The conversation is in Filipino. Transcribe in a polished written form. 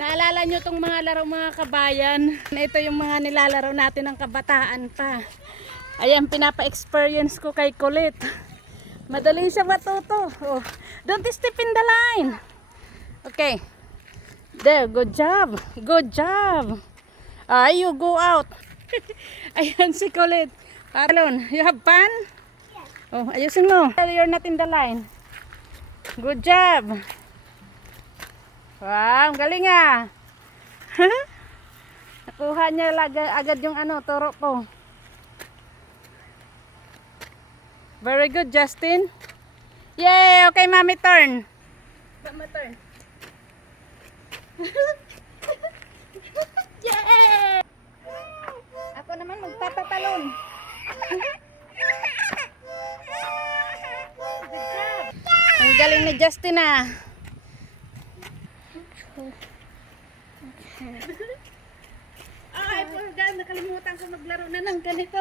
Naalala nyo tong mga laro mga kabayan? Ito yung mga nilalaro natin ng kabataan pa. Ayan, pinapa-experience ko kay Kulit. Madali siya matuto. Oh, don't step in the line. Okay. There, good job. Good job. Ay, you go out. Ayan si Kulit. Paralon, you have fun? Yes. Oh, ayusin mo. You're not in the line. Good job. Wow, galing ah. Nakuha niya agad yung turo ko. Very good, Justin. Yay! Okay, Mami, turn. Mama, turn. Yay! Ako naman magpapatalon. Good job. Ang galing ni Justin ah. Ay, forgot. Nakalimutan ko maglaro na ng ganito.